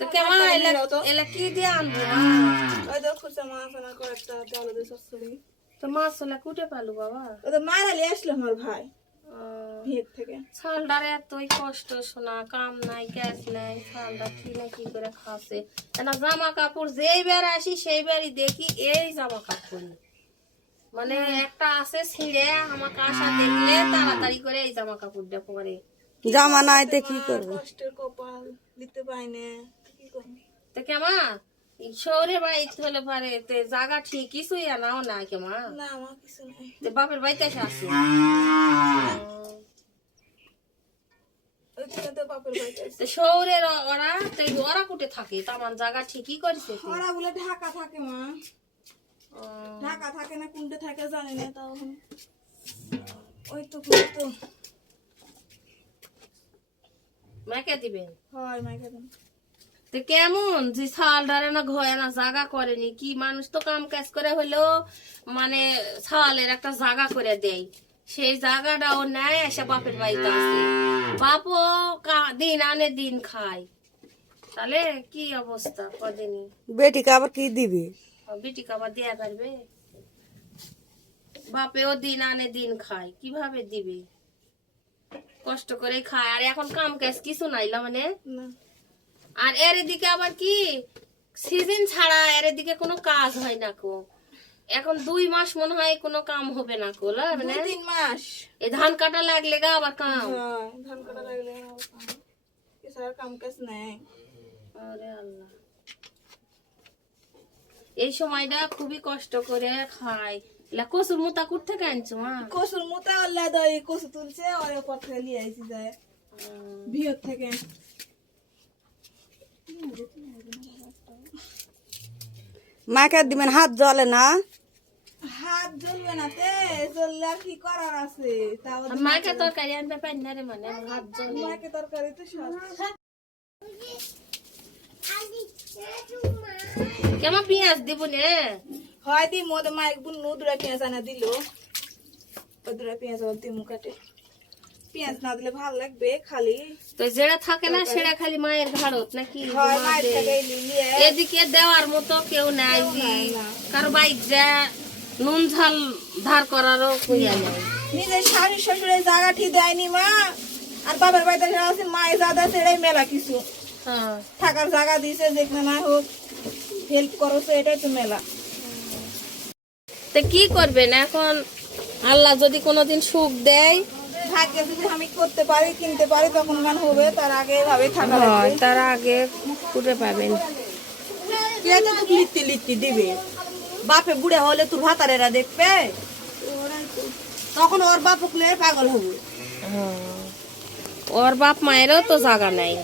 তো কেমন এলা কি দিয়ে আনবো ওই তো খুচা মাছ আনা কয়েকটা চাল দিয়ে সরসরি তো মাছ ওলা কুটে পালু বাবা ও তো মারালি আসলো আমার ভাই ভিড় থেকে ছালটার এতই কষ্ট শোনা কাম নাই গ্যাস নাই ছালটা কি না কি করে খাসে না জামা কাপড় যেই বের আসি সেই বেরই দেখি এই জামা কাপড় মানে একটা আছে ছিঁড়ে আমাকে আসা দেখলে তাড়াতাড়ি করে এই জামা কাপড়টা পরে জামা নাইতে কি করবো কষ্টের কপাল দিতে পাই না কি করবো তো কেমা শহরে বাড়িতে হলে পারে তে জায়গা ঠিক কিছুই আনাও না কেমা না আমার কিছু নাই তে বাপের বাড়িতে এসে আসে ওইখানে তো বাপের বাড়িতে আছে। তো শহরের ওরা কুটে থাকে তামান জায়গা ঠিকই করেছে তো। ওরা বলে ঢাকা থাকে মা ঢাকা থাকে না কোনটা থাকে জানি না তাও ওই তো তো মাকে দিবেন হয় মাইকে দেন তো কেমন যে ছাল ডারে না ঘয়ে না জাগা করেনি কি মানুষ তো কাম কাজ করে হলেও মানে ছালের একটা জাগা করে দেয় সেই জায়গাটাও নেয় এসে বাপের বাড়িতে আসে বাপও দিন আনে দিন খায় তাহলে কি অবস্থা কদিনই বেটিকে আবার কি দিবি বিটি খাবার দেয়া পারবে বাপেও দিন আনে দিন খায় কিভাবে দিবে কষ্ট করে খায় আর এখন কাম কাজ কিছু নাইলা মানে না আর এর দিকে আবার কি সিজন ছাড়া এর দিকে কোনো কাজ হয় না কো এখন 2 মাস মনে হয় কোনো কাম হবে না কো মানে 3 মাস এই ধান কাটা লাগলে গা আবার কাম হ্যাঁ ধান কাটা লাগলে এছাড়া কাম কাজ নাই আরে আল্লাহ এই সময়টা খুবই কষ্ট করে খায় কসুর মোতা কুট থেকে আনছো মা কসুর মোটা আল্লাহ দই কসু তুলছে ওর উপর থেকে নিয়ে আইছি যায় ভিড় থেকে মাকে দিবেন হাত জলে না হাত জ্বলবে না তে জ্বললে আর কি করার আছে তাও মাকে তরকারি আনতে পারি না রে মানে হাত জ্বলে মাকে তরকারি তো সব কেমন পেঁয়াজ দিব নে হয় দি মোদ মাইক বুন নুদুরা পেঁয়াজ আনা দিল ওদুরা পেঁয়াজ বলতে মুকাটে পেঁয়াজ না দিলে ভালো লাগবে খালি তো যেটা থাকে না সেটা খালি মায়ের ঘাড়ত নাকি হয় মাইর থেকে নিয়ে এদিকে দেওয়ার মতো কেউ নাই কারো বাইক যা নুন ঝাল ধার করারও কইয়া নেই নিজের শাশুড়ি শ্বশুরের জায়গা ঠিক দেয়নি মা আর বাবার বাড়িতে আছে মায়ের দাদা সেটাই মেলা কিছু হ্যাঁ থাকার জায়গা দিয়েছে যেখানে না হোক হেল্প করছো এটাই তো মেলা তো কি করবেন এখন আল্লাহ যদি কোনোদিন সুখ দেয় ভাগ্যে যদি আমি করতে পারি কিনতে পারি তখন মান হবে তার আগে এভাবে থাকা হয় তার আগে কুটে পাবেন কে তো তোকে লিখতে লিখতে দিবে বাপে বুড়ে হলে তোর ভাতারেরা দেখবে তখন ওর বাপ পাগল হবে ওর বাপ মায়েরও তো জায়গা নাই